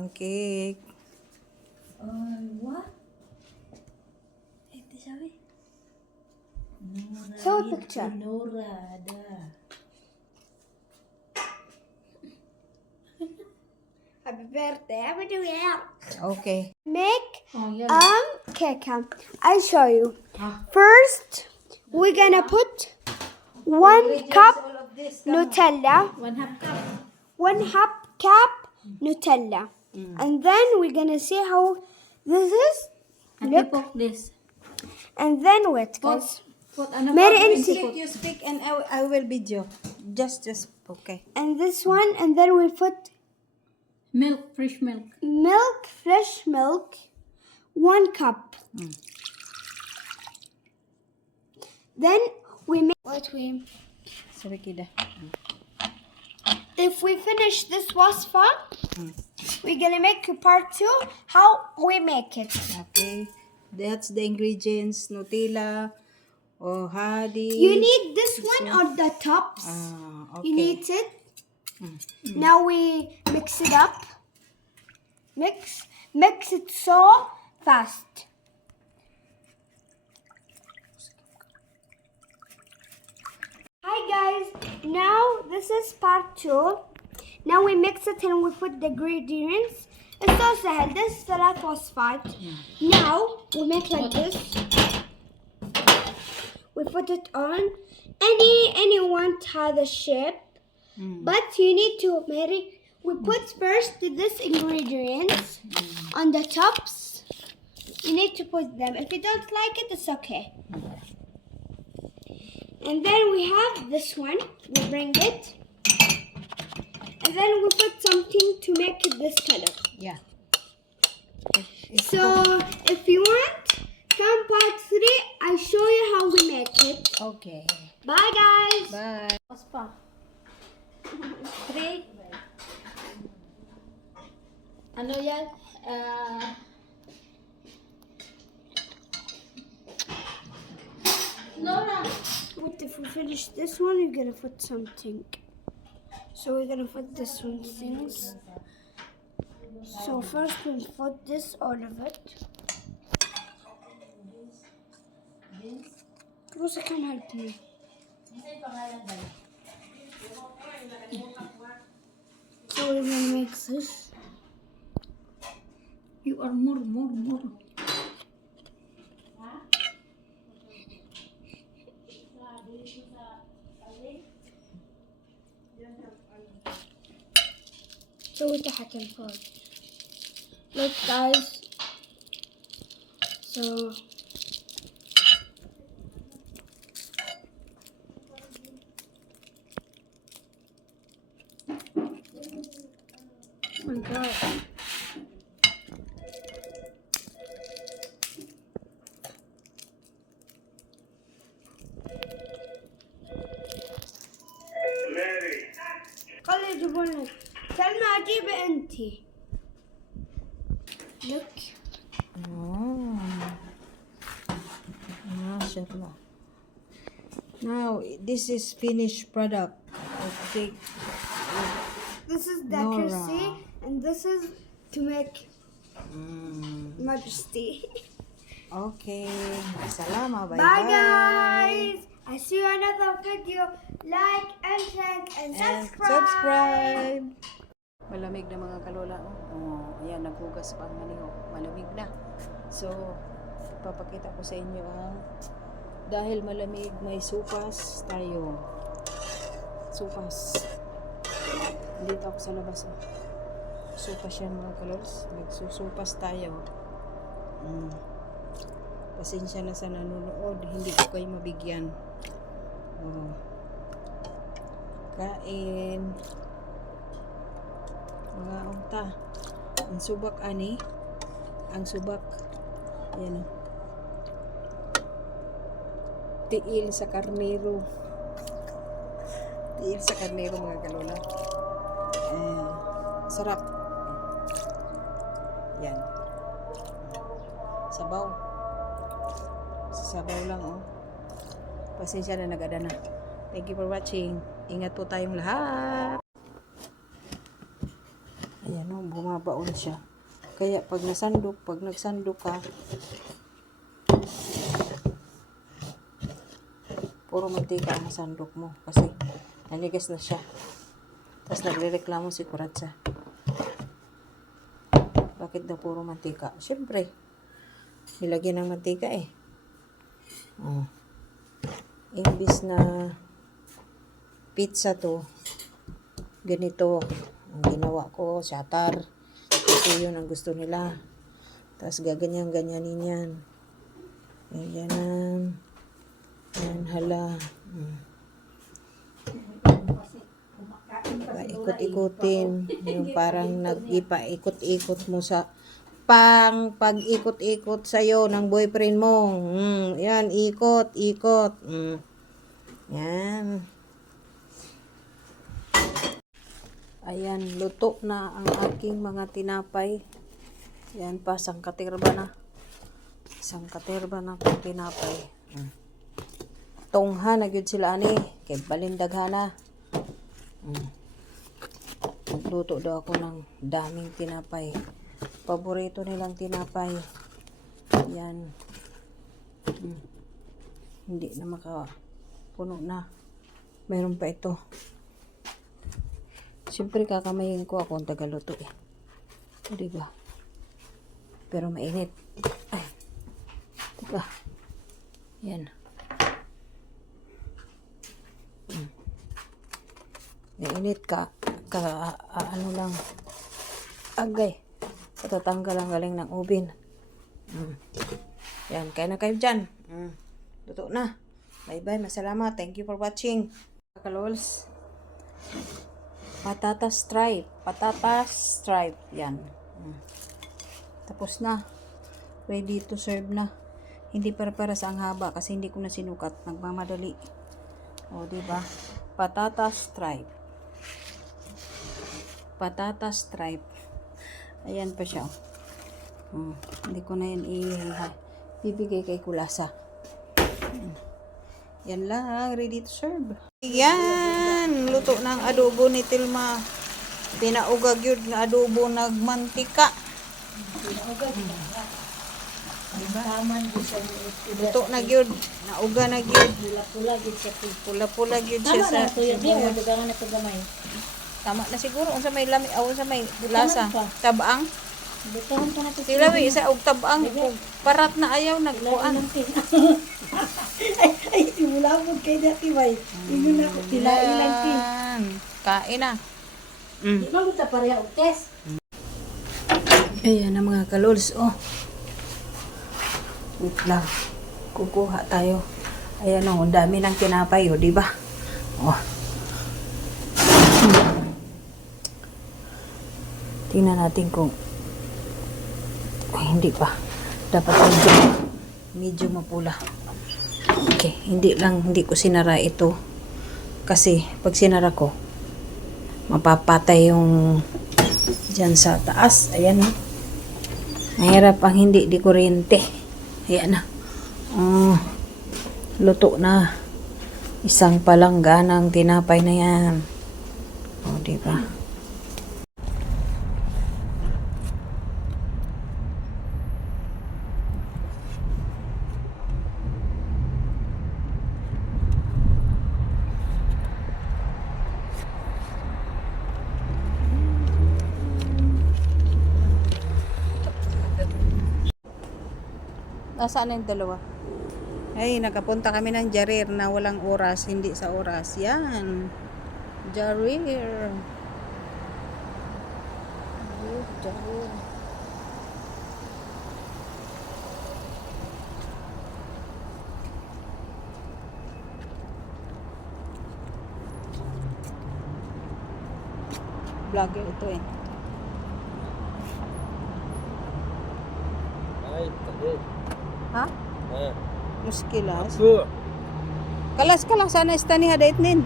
ang cake. What? Ito sabi. Show a picture. Nora, da. Happy birthday. Happy New Year. Okay. Make yeah. cake. I'll show you. Ah. First, we're gonna put 1 cup All of this. Nutella, 1/2 cup. 1/2 cup Nutella, and then we're gonna see how this is. At Look, poke this. and then wait, guys. Put ano Mary pa? and Speak, you speak and I will video. Just, okay. And this one, and then we put Milk, fresh milk. milk, fresh milk, 1 cup. Then we make what we. Sabi kida. If we finish this wasfa, we're gonna make a part 2. How we make it? Okay. That's the ingredients. Nutella, honey. You need this one on the tops. Okay. You need it. Now we mix it up. Mix it so fast. Hi guys, now this is part 2. Now we mix it and we put the ingredients. It's so simple. This salad was fat. Now we make like this. We put it on. Anyone has the shape. But you need to, Mary, we put first this ingredients on the tops. You need to put them. If you don't like it, it's okay. And then we have this one. We bring it. And then we put something to make it this color. Yeah. So, if you want, come part 3, I'll show you how we make it. Okay. Bye, guys. Bye. Ospa. 3. Ano yan? Nora. What if we finish this one, you're gonna put something. So we're gonna put this one things. So first we'll put this, all of it. Rosa can help me. So we're gonna make this. You are more. So تحت الفوق. Look guys. So oh my god. خلي يجيبون لك. سلمى أجيب أنتي. Look. Oh. Mashallah. Now, this is finished product of cake. This is Nora. accuracy and this is to make majesty. Okay. Salama. Bye-bye. Bye guys. I see you another video. Like and share and And subscribe. subscribe. Malamig na mga kalola. Oh, ayan, naghugas pa ang manihok. Malamig na. So, papakita ko sa inyo ang dahil malamig, may supas tayo. Supas. Dito ako sa labas. Oh. Supas yan mga kalols. Nagsusupas tayo. Pasensya na sa nanonood. Hindi ko kayo mabigyan. Oh. Kain. Mga unta. Ang subak ani. Ang subak. Ayan o. Tiil sa karnero. Tiil sa karnero mga kalola. Sarap. Yan. Sabaw. Sabaw lang oh. Pasensya na nag-ada na. Thank you for watching. Ingat po tayong lahat. Ayan o, bumabaon siya. Kaya pag nagsandok ka, puro mantika ang nasandok mo. Kasi nanigas na siya. Tapos nagre-reklamo si Kuratsa. Bakit daw puro mantika? Siyempre, nilagyan ng mantika eh. Oh. Imbis na pizza to, ganito ang ginawa ko, shatar. Kasi yun ang gusto nila. Tapos gaganyan-ganyanin yan. Ganyanan. Yan, hala. Paikot-ikutin. Yung parang nag-ipa-ikot-ikot mo sa pag-ikot-ikot sa'yo ng boyfriend mo. Yan, ikot. Yan. Ayan, luto na ang aking mga tinapay. Yan pa, sangkatirba na. Sangkatirba na itong tinapay. Tongha na gyud sila ani. Kay balindagha na. Magluto daw ako ng daming tinapay. Paborito nilang tinapay. Yan. Hindi na puno na. Meron pa ito. Siyempre kakamayin ko ako ang tagaluto eh. O, diba? Pero mainit. Ay. Teka. Yan. Mainit ano lang. Agay. Patatanggal ang galing ng ubin. Yan, kaya na kayo dyan. Luto na. Bye-bye, masalamat. Thank you for watching. Kalols. Patatas stripe. Yan. Tapos na. Ready to serve na. Hindi para sa ang haba kasi hindi ko na sinukat. Nagmamadali. O, diba? Patatas stripe. Ayan pa siya. Hindi ko na yan bibigay kay Kulasa. Yan lang. Ready to serve. Yan. Luto ng adobo ni Tilma. Pinaugag yun na adobo nagmantika. Diba? Luto na yun. Nauga na yun. Pula-pula yun siya sa tama na siguro. Unsa may lami, unsa may lasa. Tabaang. Sila may isa og tabaang. Parat na ayaw nagkuan. Ay, simulabog kay dati bay. Inyo na ko ilang tin. Kain na. Di ba mo ta pareha og test? Ayan na mga kalols. Oh. Wait lang. Kukuha tayo. Ayan o. Ang dami ng tinapay o. Diba? Oh. Tingnan natin kung hindi pa. Dapat medyo mapula. Okay. Hindi ko sinara ito. Kasi pag sinara ko, mapapatay yung dyan sa taas. Ayan. Mahirap ang hindi di kuryente. Ayan na. Luto na. Isang palangganang tinapay na yan. O, diba? Nasaan na yung dalawa? Ay, nakapunta kami ng Jarir na walang oras, hindi sa oras. Yan. Jarir. Jarir. Vlogger ito eh. Ay, tadi. Ha? Muskilas. Aku. Kalas sana istani hadait nin.